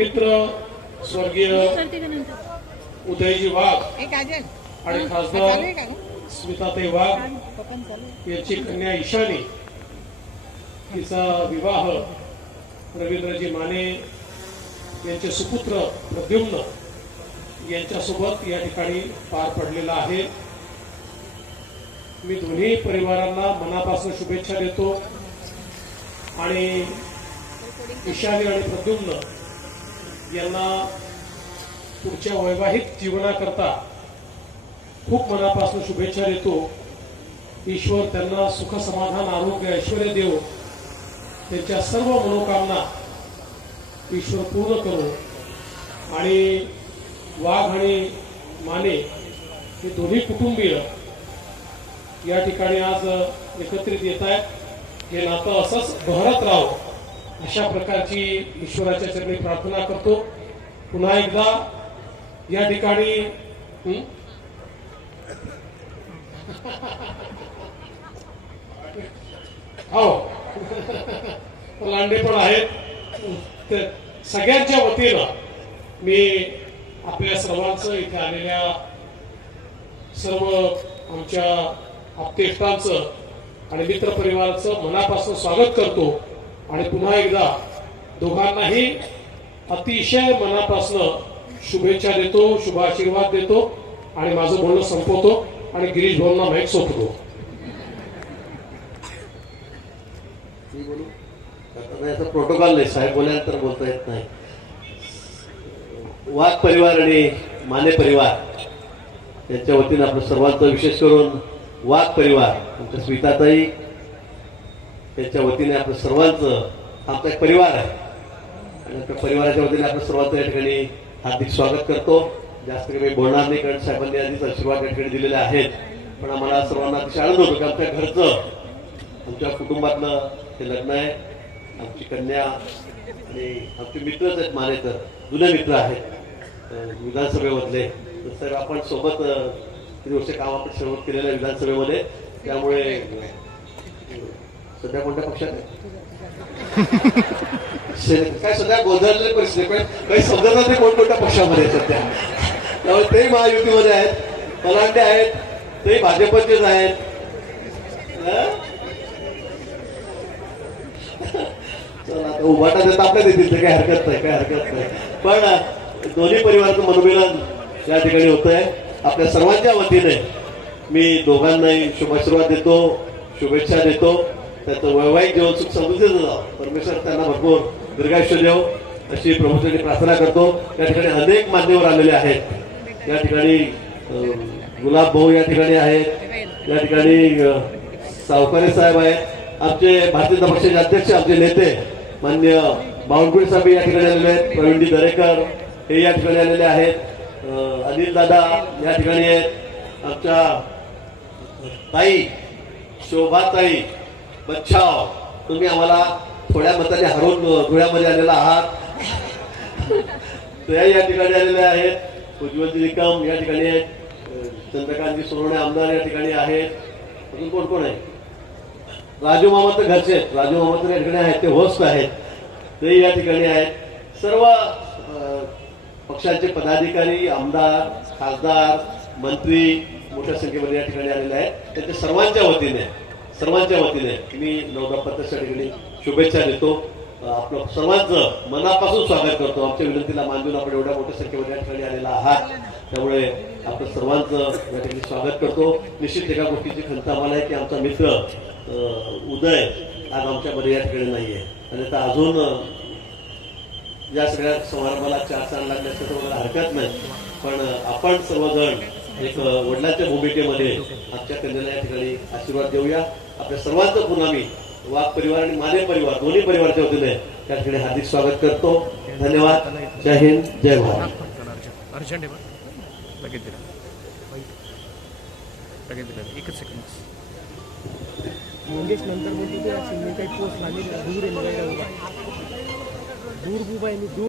मित्र स्वर्गीय उदयजी वाघ आणि खासदार? स्मिताताई वाघ. यांची कन्या ईशानी. तिचा विवाह रवींद्रजी माने यांचे सुपुत्र प्रद्युम्न यांच्यासोबत या ठिकाणी पार पडलेला आहे. मी दोन्ही परिवारांना मनापासून शुभेच्छा देतो. आणि ईशानी आणि प्रद्युम्न यांना पुढच्या वैवाहिक जीवनाकरता खूप मनापासून शुभेच्छा देतो. ईश्वर त्यांना सुख समाधान आरोग्य ऐश्वर देव त्यांच्या सर्व मनोकामना ईश्वर पूर्ण करो. आणि वाघ आणि माने हे दोन्ही कुटुंबीय या ठिकाणी आज एकत्रित येत आहेत. हे नातं असंच बहरत राहावं अशा प्रकारची ईश्वराच्या चरणी प्रार्थना करतो. पुन्हा एकदा या ठिकाणी हो? लांडे पण आहेत. सगळ्यांच्या वतीनं मी आपल्या सर्वांचं इथे आलेल्या सर्व आमच्या आप्तेष्टांचं आणि मित्रपरिवाराचं मनापासून स्वागत करतो. आणि पुन्हा एकदा दोघांनाही अतिशय मनापासून शुभेच्छा देतो शुभाशीर्वाद देतो आणि माझं बोलणं संपवतो आणि गिरीश भाऊंना माहीत सोपतो आता प्रोटोकॉल नाही. साहेब बोलल्यानंतर बोलता येत नाही. वाघ परिवार आणि माने परिवार यांच्या वतीनं आपलं सर्वांचं विशेष करून वाघ परिवार आमच्या स्मिताताई त्यांच्या वतीने आपलं सर्वांचं आमचा एक परिवार आहे. आणि आपल्या परिवाराच्या वतीने आपलं सर्वांचं या ठिकाणी हार्दिक स्वागत करतो. जास्त काही बोलणार नाही कारण साहेबांनी आधीच आशीर्वाद या ठिकाणी दिलेले आहेत. पण आम्हाला सर्वांना अतिशय आनंद होतो की आमच्या घरचं आमच्या कुटुंबातलं हे लग्न आहे. आमची कन्या आणि आमचे मित्रच आहेत माने तर जुने मित्र आहेत. विधानसभेमधले. तर आपण सोबत किती वर्ष काम आपण सुरुवात केलेलं आहे विधानसभेमध्ये. त्यामुळे सध्या कोणत्या पक्षात आहे? काय सध्या गोंधळले परिस्थिती पण काही समजत नाही कोणकोणत्या पक्षामध्ये आहेत सध्या? त्यामुळे ते महायुतीमध्ये आहेत पलांडे आहेत ते भाजपचेच आहेत. चला आता उभाटा देता आपल्या देतील काही हरकत नाही काही हरकत नाही. पण दोन्ही परिवाराचं मनोमिलन या ठिकाणी होत आहे आपल्या सर्वांच्या वतीने मी दोघांनाही शुभाशीर्वाद देतो शुभेच्छा देतो. त्याचं वैवाहिक जीवन सुख समृद्ध जावं परमेश्वर त्यांना भरपूर दीर्घायुष्य देव अशी प्रभूसाठी प्रार्थना करतो. या ठिकाणी अनेक मान्यवर आलेले आहेत. या ठिकाणी गुलाब भाऊ या ठिकाणी आहेत. या ठिकाणी सावकारे साहेब आहेत. आमचे भारतीय जनता पक्षाचे अध्यक्ष आमचे नेते मान्य बावनकुळे साहेब या ठिकाणी आलेले आहेत. प्रवीणजी दरेकर हे या ठिकाणी आलेले आहेत. अनिल दादा या ठिकाणी आहेत. आमच्या ताई शोभाताई बच्छाव तुम्ही आम्हाला थोड्या मताने हरवून धुळ्यामध्ये आलेला आहात. त्या या ठिकाणी आलेल्या आहेत उज्ज्वल निकम या ठिकाणी आहेत. चंद्रकांतजी सोनवणे आमदार या ठिकाणी आहेत. अजून कोण कोण आहे? राजू मामा तर घरचे आहेत. राजू मामा तर या ठिकाणी आहेत. ते होस्ट आहेत. ते या ठिकाणी आहेत. सर्व पक्षाचे पक्षांचे पदाधिकारी आमदार खासदार मंत्री मोठ्या संख्येमध्ये या ठिकाणी आलेले आहेत. त्यांच्या सर्वांच्या वतीने सर्वांच्या वतीने मी नवदंपत्याच्या ठिकाणी शुभेच्छा देतो. आपलं सर्वांचं मनापासून स्वागत करतो. आमच्या विनंतीला मान आपण एवढ्या मोठ्या संख्येमध्ये या ठिकाणी आलेला आहात. त्यामुळे आपलं सर्वांचं या ठिकाणी स्वागत करतो. निश्चित एका गोष्टीची खंत आम्हाला आहे की आमचा मित्र उदय आज आमच्यामध्ये या ठिकाणी आहे आणि आता अजून या सगळ्या समारंभाला चार चार लागण्याचं तर मला हरकत नाही. पण आपण सर्वजण एक वडिलांच्या भूमिकेमध्ये आमच्या कन्याला या ठिकाणी आशीर्वाद देऊया. आपल्या सर्वांचं पुन्हा मी वाघ परिवार आणि माने परिवार दोन्ही परिवारच्या वतीने त्या ठिकाणी हार्दिक स्वागत करतो. धन्यवाद. जय हिंद जय भारत. एकच सेकंड मंगेश नंतर बोलतो ते असेल मी काही पोस्ट लागली दूर दूर बुबाई मी दूर